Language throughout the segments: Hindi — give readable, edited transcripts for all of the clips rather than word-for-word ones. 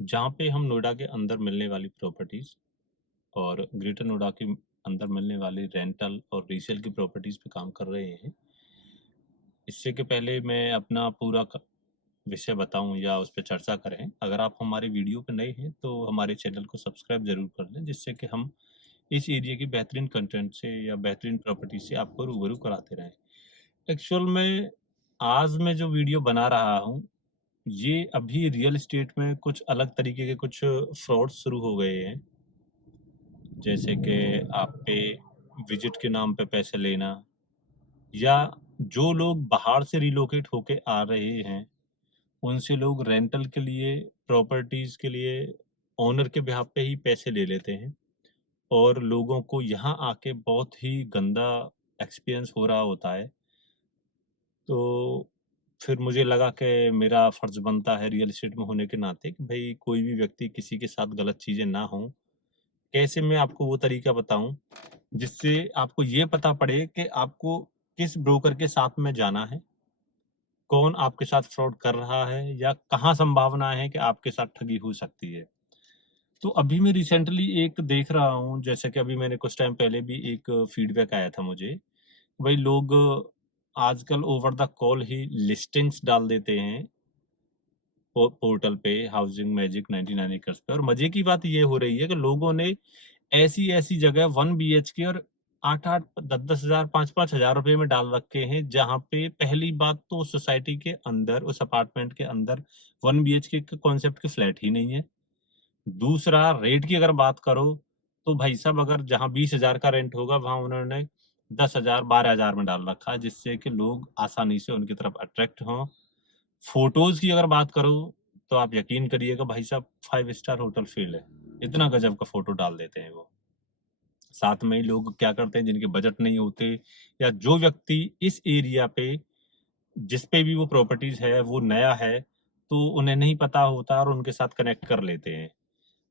जहाँ पे हम नोएडा के अंदर मिलने वाली प्रॉपर्टीज़ और ग्रेटर नोएडा के अंदर मिलने वाली रेंटल और रीसेल की प्रॉपर्टीज़ पे काम कर रहे हैं। इससे के पहले मैं अपना पूरा विषय बताऊं या उस पर चर्चा करें, अगर आप हमारे वीडियो पे नए हैं तो हमारे चैनल को सब्सक्राइब जरूर कर लें, जिससे कि हम इस एरिया की बेहतरीन कंटेंट से या बेहतरीन प्रॉपर्टी से आपको रूबरू कराते रहें। एक्चुअल में आज मैं जो वीडियो बना रहा हूँ, ये अभी रियल एस्टेट में कुछ अलग तरीके के कुछ फ्रॉड शुरू हो गए हैं। जैसे कि आप पे विजिट के नाम पे पैसे लेना, या जो लोग बाहर से रिलोकेट होके आ रहे हैं उनसे लोग रेंटल के लिए, प्रॉपर्टीज के लिए ओनर के बिहाफ पे ही पैसे ले लेते हैं, और लोगों को यहाँ आके बहुत ही गंदा एक्सपीरियंस हो रहा होता है। तो फिर मुझे लगा कि मेरा फर्ज बनता है रियल एस्टेट में होने के नाते कि भाई कोई भी व्यक्ति किसी के साथ गलत चीज़ें ना हों। कैसे मैं आपको वो तरीका बताऊं जिससे आपको ये पता पड़े कि आपको किस ब्रोकर के साथ में जाना है, कौन आपके साथ फ्रॉड कर रहा है, या कहाँ संभावना है कि आपके साथ ठगी हो सकती है। तो अभी मैं रिसेंटली एक देख रहा हूँ, जैसे कि अभी मैंने कुछ टाइम पहले भी एक फीडबैक आया था मुझे, भाई लोग आजकल over the call he listings डाल देते हैं पोर्टल पे, हाउसिंग मैजिक 99 एकर्स पे। और मजे की बात ये हो रही है कि लोगों ने ऐसी ऐसी जगह 1 BHK और 8-8 10-10 हजार 5-5 हजार रुपए में डाल रखे हैं, जहाँ पे पहली बात तो सोसाइटी के अंदर, उस अपार्टमेंट के अंदर 1 BHK के कॉन्सेप्ट के फ्लैट ही नहीं है। दूसरा, रेट की अगर बात करो तो भाई साहब, अगर जहाँ 20 हजार का रेंट होगा वहां उन्होंने 10 हजार 12 हजार में डाल रखा है, जिससे कि लोग आसानी से उनकी तरफ अट्रैक्ट हों। फोटोज की अगर बात करो तो आप यकीन करिएगा भाई साहब, 5 स्टार होटल फील है, इतना गजब का फोटो डाल देते हैं वो। साथ में ही लोग क्या करते हैं, जिनके बजट नहीं होते, या जो व्यक्ति इस एरिया पे जिस पे भी वो प्रॉपर्टीज है वो नया है, तो उन्हें नहीं पता होता और उनके साथ कनेक्ट कर लेते हैं।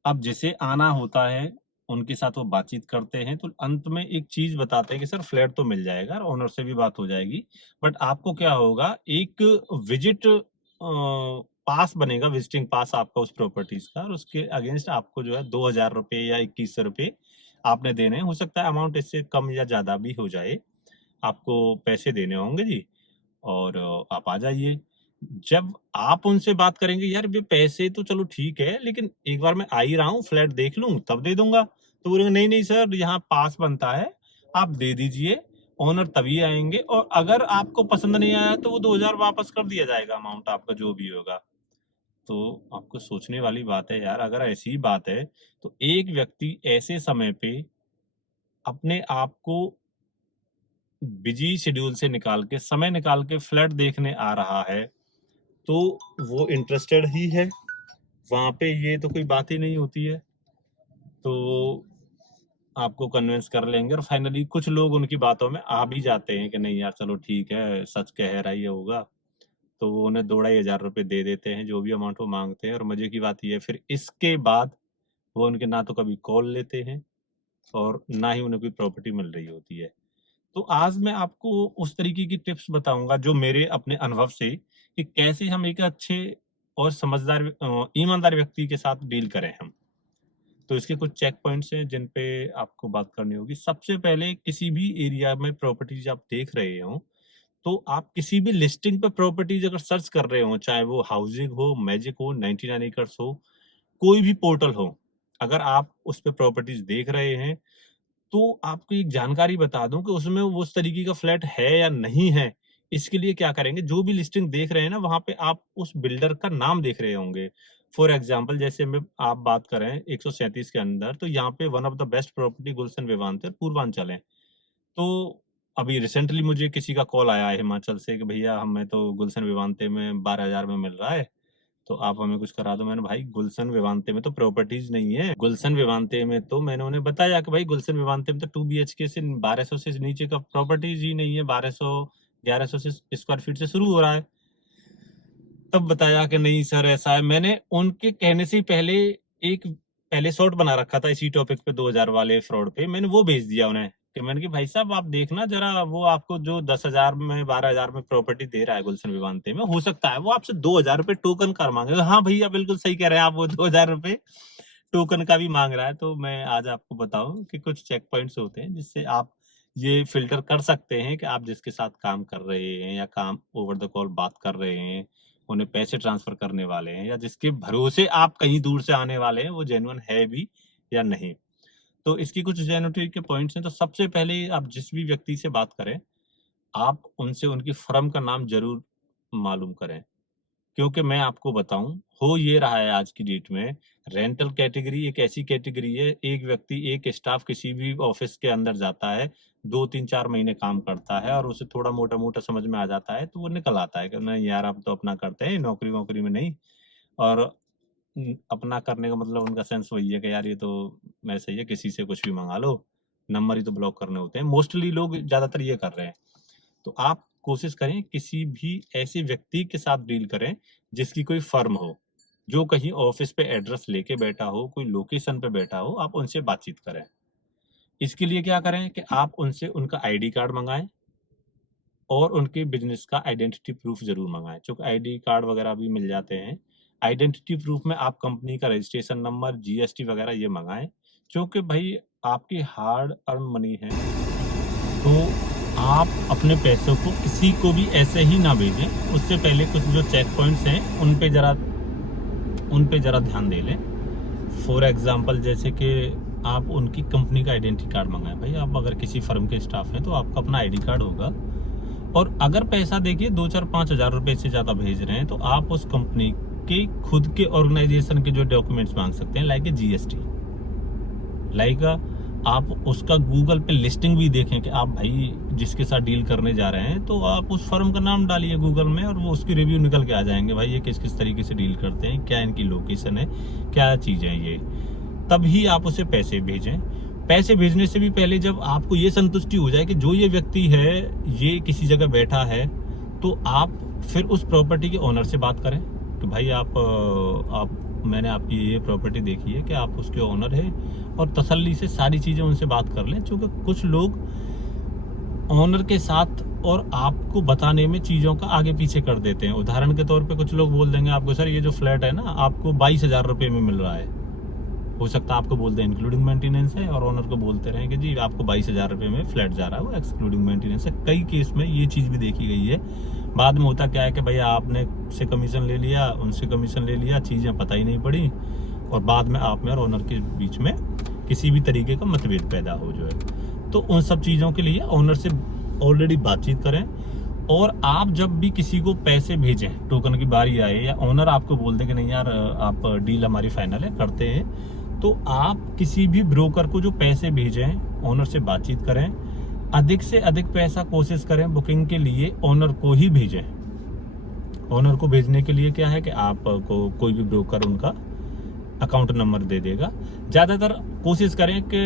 अब जिसे आना होता है उनके साथ वो बातचीत करते हैं, तो अंत में एक चीज बताते हैं कि सर फ्लैट तो मिल जाएगा और ओनर से भी बात हो जाएगी, बट आपको क्या होगा, एक विजिट पास बनेगा, विजिटिंग पास आपका उस प्रॉपर्टीज का, और उसके अगेंस्ट आपको जो है 2 हजार रुपये या 2100 रुपये आपने देने हैं। हो सकता है अमाउंट इससे कम या ज्यादा भी हो जाए, आपको पैसे देने होंगे जी, और आप आ जाइए। जब आप उनसे बात करेंगे, यार ये पैसे तो चलो ठीक है, लेकिन एक बार मैं आ ही रहा हूँ, फ्लैट देख लूं तब दे दूंगा, तो बोलेंगे नहीं नहीं सर, यहाँ पास बनता है, आप दे दीजिए, ओनर तभी आएंगे, और अगर आपको पसंद नहीं आया तो वो 2 हजार वापस कर दिया जाएगा, अमाउंट आपका जो भी होगा। तो आपको सोचने वाली बात है यार, अगर ऐसी बात है तो एक व्यक्ति ऐसे समय पे अपने आप को बिजी शेड्यूल से निकाल के, समय निकाल के फ्लैट देखने आ रहा है, तो वो इंटरेस्टेड ही है वहां पे, ये तो कोई बात ही नहीं होती है। तो आपको कन्विंस कर लेंगे, और फाइनली कुछ लोग उनकी बातों में आ भी जाते हैं कि नहीं यार चलो ठीक है, सच कह रहा ही होगा, तो वो उन्हें 2-2.5 हजार रुपये दे देते हैं, जो भी अमाउंट वो मांगते हैं। और मजे की बात ये है, फिर इसके बाद वो उनके ना तो कभी कॉल लेते हैं और ना ही उन्हें कोई प्रॉपर्टी मिल रही होती है। तो आज मैं आपको उस तरीके की टिप्स बताऊंगा जो मेरे अपने अनुभव से, कि कैसे हम एक अच्छे और समझदार ईमानदार व्यक्ति के साथ डील करें हम। तो इसके कुछ चेक पॉइंट्स हैं जिन पे आपको बात करनी होगी। सबसे पहले, किसी भी एरिया में प्रॉपर्टीज आप देख रहे हो, तो आप किसी भी लिस्टिंग पे प्रॉपर्टीज अगर सर्च कर रहे हो, चाहे वो हाउसिंग हो, मैजिक हो, 99 एकर्स हो, कोई भी पोर्टल हो, अगर आप उस पे प्रॉपर्टीज देख रहे हैं, तो आपको एक जानकारी बता दूं कि उसमें वो उस तरीके का फ्लैट है या नहीं है। इसके लिए क्या करेंगे, जो भी लिस्टिंग देख रहे हैं ना, वहां पे आप उस बिल्डर का नाम देख रहे होंगे। फॉर एग्जाम्पल, जैसे में आप बात करें 137 के अंदर, तो यहाँ पे one of the best property Gulshan Vivante Purvanchal है। तो अभी रिसेंटली मुझे किसी का कॉल आया है हिमाचल से कि भैया हमें तो गुलशन विवांते में 12 हजार में मिल रहा है, तो आप हमें कुछ करा दो। मैंने, भाई गुलशन विवांते में तो प्रॉपर्टीज नहीं है, गुलशन विवांते में तो मैंने उन्हें बताया कि भाई गुलशन विवांते में तो 2 BHK से 1200 से नीचे का प्रॉपर्टीज ही नहीं है, 1200 1100 से स्क्वायर फीट से शुरू हो रहा है। तब बताया कि नहीं सर ऐसा है। मैंने उनके कहने से ही पहले एक पहले शॉर्ट बना रखा था इसी टॉपिक पे, 2000 वाले फ्रॉड पे, मैंने वो भेज दिया उन्हें कि मैंने कहा भाई साहब आप देखना जरा, वो आपको जो 10,000 में 12,000 में प्रॉपर्टी दे रहा है गुलशन विवांते में, हो सकता है वो आपसे 2,000 रुपए टोकन का मांगेगा। हाँ भैया बिल्कुल सही कह रहे हैं आप, वो 2,000 रुपए टोकन का भी मांग रहा है। तो मैं आज आपको बताऊं कि कुछ चेक पॉइंट्स होते हैं जिससे आप ये फिल्टर कर सकते हैं कि आप जिसके साथ काम कर रहे हैं या काम ओवर द कॉल बात कर रहे हैं, उन्हें पैसे ट्रांसफर करने वाले हैं, या जिसके भरोसे आप कहीं दूर से आने वाले हैं, वो जेन्युइन है भी या नहीं। तो इसकी कुछ जेन्युइनिटी के पॉइंट्स हैं। तो सबसे पहले आप जिस भी व्यक्ति से बात करें, आप उनसे उनकी फर्म का नाम जरूर मालूम करें। क्योंकि मैं आपको बताऊं, हो ये रहा है आज की डेट में, रेंटल कैटेगरी एक ऐसी कैटेगरी है, एक व्यक्ति एक स्टाफ किसी भी ऑफिस के अंदर जाता है, 2 3 4 महीने काम करता है और उसे थोड़ा मोटा मोटा समझ में आ जाता है, तो वो निकल आता है कि नहीं यार अब तो अपना करते हैं, नौकरी वोकरी में नहीं। और अपना करने का मतलब उनका सेंस वही है कि यार ये तो मैं सही है, किसी से कुछ भी मंगा लो, नंबर ही तो ब्लॉक करने होते हैं। मोस्टली लोग ज्यादातर ये कर रहे हैं। तो आप कोशिश करें किसी भी ऐसे व्यक्ति के साथ डील करें जिसकी कोई फर्म हो, जो कहीं ऑफिस पे एड्रेस लेके बैठा हो, कोई लोकेशन पे बैठा हो, आप उनसे बातचीत करें। इसके लिए क्या करें कि आप उनसे उनका आईडी कार्ड मंगाएं और उनके बिजनेस का आइडेंटिटी प्रूफ जरूर मंगाएं। चूंकि आईडी कार्ड वगैरह भी मिल जाते हैं, आइडेंटिटी प्रूफ में आप कंपनी का रजिस्ट्रेशन नंबर, जीएसटी वगैरह ये मंगाएं। क्योंकि भाई आपकी हार्ड अर्न मनी है, तो आप अपने पैसों को किसी को भी ऐसे ही ना भेजें। उससे पहले कुछ जो चेक पॉइंट्स हैं उन पे जरा ध्यान दे लें। फॉर एग्जांपल जैसे कि आप उनकी कंपनी का आइडेंटिटी कार्ड मंगाएं। भाई आप अगर किसी फर्म के स्टाफ हैं तो आपका अपना आईडी कार्ड होगा, और अगर पैसा देखिए 2 4 5 हज़ार रुपए से ज़्यादा भेज रहे हैं तो आप उस कंपनी के खुद के ऑर्गेनाइजेशन के जो डॉक्यूमेंट्स मांग सकते हैं, लाइक जीएसटी, लाइक आप उसका गूगल पे लिस्टिंग भी देखें कि आप भाई जिसके साथ डील करने जा रहे हैं, तो आप उस फर्म का नाम डालिए गूगल में और वो उसकी रिव्यू निकल के आ जाएंगे। भाई ये किस किस तरीके से डील करते हैं, क्या इनकी लोकेशन है, क्या चीज़ें ये, तभी आप उसे पैसे भेजें। पैसे भेजने से भी पहले जब आपको ये संतुष्टि हो जाए कि जो ये व्यक्ति है ये किसी जगह बैठा है, तो आप फिर उस प्रॉपर्टी के ओनर से बात करें कि भाई आप मैंने आपकी ये प्रॉपर्टी देखी है कि आप उसके ओनर है, और तसल्ली से सारी चीज़ें उनसे बात कर लें। क्योंकि कुछ लोग ओनर के साथ और आपको बताने में चीज़ों का आगे पीछे कर देते हैं। उदाहरण के तौर पे कुछ लोग बोल देंगे आपको, सर ये जो फ्लैट है ना आपको 22,000 रुपये में मिल रहा है। हो सकता है आपको बोलते हैं इंक्लूडिंग मेंटेनेंस है, और ओनर को बोलते रहे कि जी आपको 22,000 रुपये में फ्लैट जा रहा है, वो एक्सक्लूडिंग मेंटेनेंस है। कई केस में ये चीज़ भी देखी गई है। बाद में होता क्या है कि भैया आपने से कमीशन ले लिया, उनसे कमीशन ले लिया, चीज़ें पता ही नहीं पड़ी, और बाद में आप में और ओनर के बीच में किसी भी तरीके का मतभेद पैदा हो जो है। तो उन सब चीज़ों के लिए ओनर से ऑलरेडी बातचीत करें। और आप जब भी किसी को पैसे भेजें, टोकन की बारी आए या ओनर आपको बोल दे कि नहीं यार आप डील हमारी फाइनल है, करते हैं, तो आप किसी भी ब्रोकर को जो पैसे भेजें ओनर से बातचीत करें। अधिक से अधिक पैसा कोशिश करें बुकिंग के लिए ओनर को ही भेजें। ओनर को भेजने के लिए क्या है कि आपको कोई भी ब्रोकर उनका अकाउंट नंबर दे देगा। ज़्यादातर कोशिश करें कि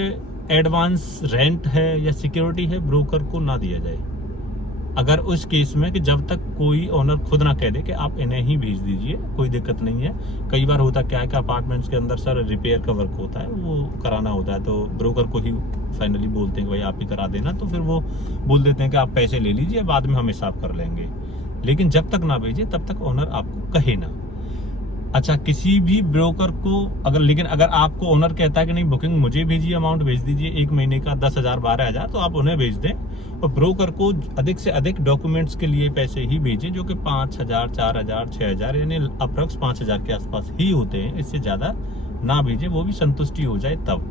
एडवांस रेंट है या सिक्योरिटी है ब्रोकर को ना दिया जाए, अगर उस केस में कि जब तक कोई ओनर खुद ना कह दे कि आप इन्हें ही भेज दीजिए, कोई दिक्कत नहीं है। कई बार होता क्या है कि अपार्टमेंट्स के अंदर सर रिपेयर का वर्क होता है, वो कराना होता है, तो ब्रोकर को ही फाइनली बोलते हैं कि भाई आप ही करा देना, तो फिर वो बोल देते हैं कि आप पैसे ले लीजिए, बाद में हम हिसाब कर लेंगे। लेकिन जब तक ना भेजे तब तक ओनर आपको कहे ना। अच्छा, किसी भी ब्रोकर को लेकिन अगर आपको ओनर कहता है कि नहीं बुकिंग मुझे भेजिए, अमाउंट भेज दीजिए 1 महीने का 10,000 12,000, तो आप उन्हें भेज दें। और ब्रोकर को अधिक से अधिक डॉक्यूमेंट्स के लिए पैसे ही भेजें, जो कि 5,000 4,000 6,000 यानी अप्रॉक्स 5,000 के आसपास ही होते हैं। इससे ज़्यादा ना भेजें, वो भी संतुष्टि हो जाए तब।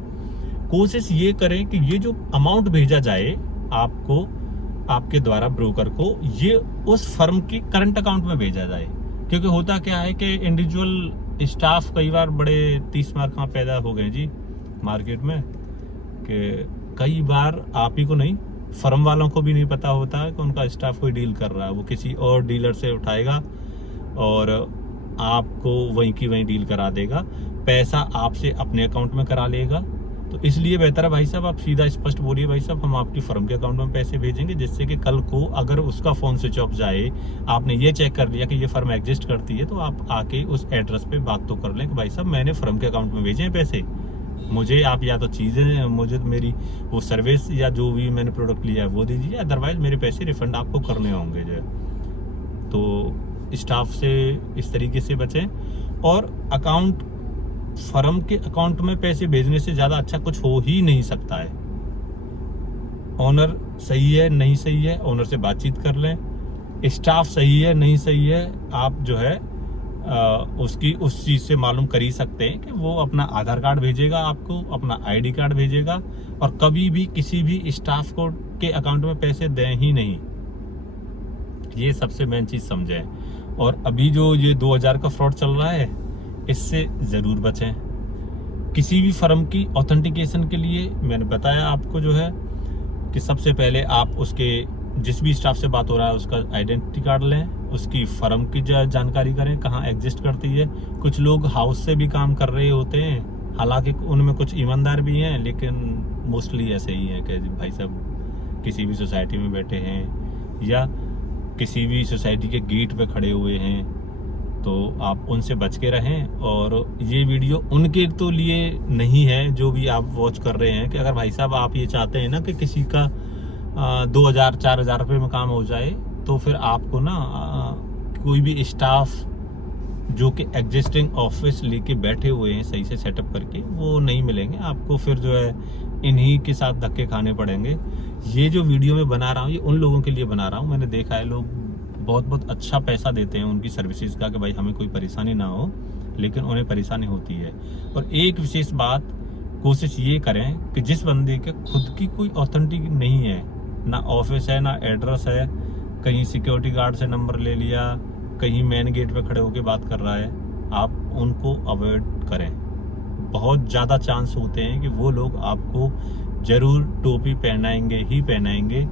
कोशिश ये करें कि ये जो अमाउंट भेजा जाए आपको आपके द्वारा ब्रोकर को, ये उस फर्म के करंट अकाउंट में भेजा जाए। क्योंकि होता क्या है कि इंडिविजुअल स्टाफ कई बार बड़े 30 मार कहाँ पैदा हो गए जी मार्केट में, कि कई बार आप ही को नहीं, फर्म वालों को भी नहीं पता होता कि उनका स्टाफ कोई डील कर रहा है। वो किसी और डीलर से उठाएगा और आपको वहीं की वहीं डील करा देगा, पैसा आपसे अपने अकाउंट में करा लेगा। तो इसलिए बेहतर है भाई साहब आप सीधा स्पष्ट बोलिए, भाई साहब हम आपकी फर्म के अकाउंट में पैसे भेजेंगे, जिससे कि कल को अगर उसका फोन स्विच ऑफ जाए, आपने ये चेक कर लिया कि ये फर्म एग्जिस्ट करती है, तो आप आके उस एड्रेस पे बात तो कर लें कि भाई साहब मैंने फर्म के अकाउंट में भेजे हैं पैसे, मुझे आप या तो चीज़ें मुझे मेरी वो सर्विस या जो भी मैंने प्रोडक्ट लिया है वो दीजिए, अदरवाइज़ मेरे पैसे रिफ़ंड आपको करने होंगे जो है। तो स्टाफ से इस तरीके से बचें। और अकाउंट, फर्म के अकाउंट में पैसे भेजने से ज़्यादा अच्छा कुछ हो ही नहीं सकता है। ओनर सही है नहीं सही है, ओनर से बातचीत कर लें। स्टाफ सही है नहीं सही है, आप जो है उसकी उस चीज़ से मालूम कर ही सकते हैं कि वो अपना आधार कार्ड भेजेगा आपको, अपना आईडी कार्ड भेजेगा, और कभी भी किसी भी स्टाफ को के अकाउंट में पैसे दें ही नहीं। ये सबसे मेन चीज़ समझें। और अभी जो ये 2000 का फ्रॉड चल रहा है, इससे ज़रूर बचें। किसी भी फर्म की ऑथेंटिकेशन के लिए मैंने बताया आपको जो है कि सबसे पहले आप उसके जिस भी स्टाफ से बात हो रहा है उसका आइडेंटिटी कार्ड लें, उसकी फर्म की जानकारी करें, कहाँ एग्जिस्ट करती है। कुछ लोग हाउस से भी काम कर रहे होते हैं, हालांकि उनमें कुछ ईमानदार भी हैं, लेकिन मोस्टली ऐसे ही हैं कि भाई साहब किसी भी सोसाइटी में बैठे हैं या किसी भी सोसाइटी के गेट पे खड़े हुए हैं, तो आप उनसे बच के रहें। और ये वीडियो उनके तो लिए नहीं है जो भी आप वॉच कर रहे हैं, कि अगर भाई साहब आप ये चाहते हैं ना कि किसी का 2000-4000 रुपये में काम हो जाए, तो फिर आपको ना कोई भी स्टाफ जो कि एग्जिस्टिंग ऑफिस लेके बैठे हुए हैं सही से सेटअप करके, वो नहीं मिलेंगे आपको। फिर जो है इन्हीं के साथ धक्के खाने पड़ेंगे। ये जो वीडियो मैं बना रहा हूँ ये उन लोगों के लिए बना रहा हूँ, मैंने देखा है लोग बहुत बहुत अच्छा पैसा देते हैं उनकी सर्विसेज का कि भाई हमें कोई परेशानी ना हो, लेकिन उन्हें परेशानी होती है। और एक विशेष बात, कोशिश ये करें कि जिस बंदे के खुद की कोई ऑथेंटिक नहीं है, ना ऑफिस है ना एड्रेस है, कहीं सिक्योरिटी गार्ड से नंबर ले लिया, कहीं मेन गेट पे खड़े होकर बात कर रहा है, आप उनको अवॉइड करें। बहुत ज़्यादा चांस होते हैं कि वो लोग आपको ज़रूर टोपी पहनाएंगे ही पहनाएंगे,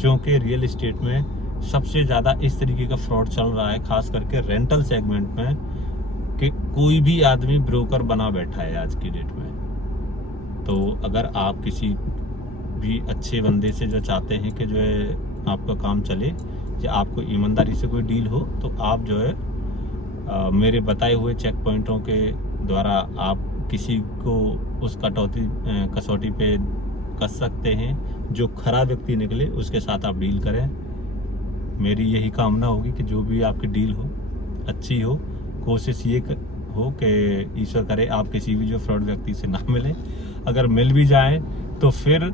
क्योंकि रियल इस्टेट में सबसे ज़्यादा इस तरीके का फ्रॉड चल रहा है, खास करके रेंटल सेगमेंट में, कि कोई भी आदमी ब्रोकर बना बैठा है आज की डेट में। तो अगर आप किसी भी अच्छे बंदे से जो चाहते हैं कि जो है आपका काम चले या आपको ईमानदारी से कोई डील हो, तो आप जो है मेरे बताए हुए चेक पॉइंटों के द्वारा आप किसी को उस कसौटी पे कस सकते हैं। जो खरा व्यक्ति निकले उसके साथ आप डील करें। मेरी यही कामना होगी कि जो भी आपकी डील हो अच्छी हो। कोशिश ये हो कि ईश्वर करे आप किसी भी जो फ्रॉड व्यक्ति से ना मिले। अगर मिल भी जाए तो फिर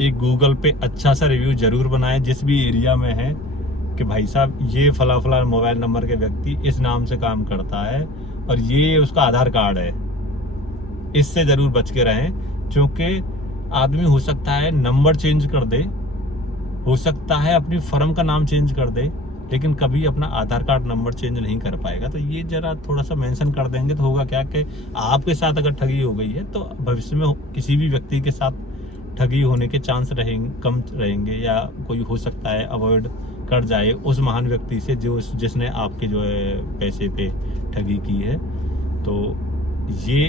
एक गूगल पे अच्छा सा रिव्यू जरूर बनाएं जिस भी एरिया में है, कि भाई साहब ये फला फला मोबाइल नंबर के व्यक्ति इस नाम से काम करता है और ये उसका आधार कार्ड है। इससे जरूर बच के रहें, क्योंकि आदमी हो सकता है नंबर चेंज कर दे, हो सकता है अपनी फर्म का नाम चेंज कर दे, लेकिन कभी अपना आधार कार्ड नंबर चेंज नहीं कर पाएगा। तो ये जरा थोड़ा सा मेंशन कर देंगे तो होगा क्या कि आपके साथ अगर ठगी हो गई है तो भविष्य में किसी भी व्यक्ति के साथ ठगी होने के चांस कम रहेंगे, या कोई हो सकता है अवॉइड कर जाए उस महान व्यक्ति से जिसने आपके जो है पैसे पे ठगी की है। तो ये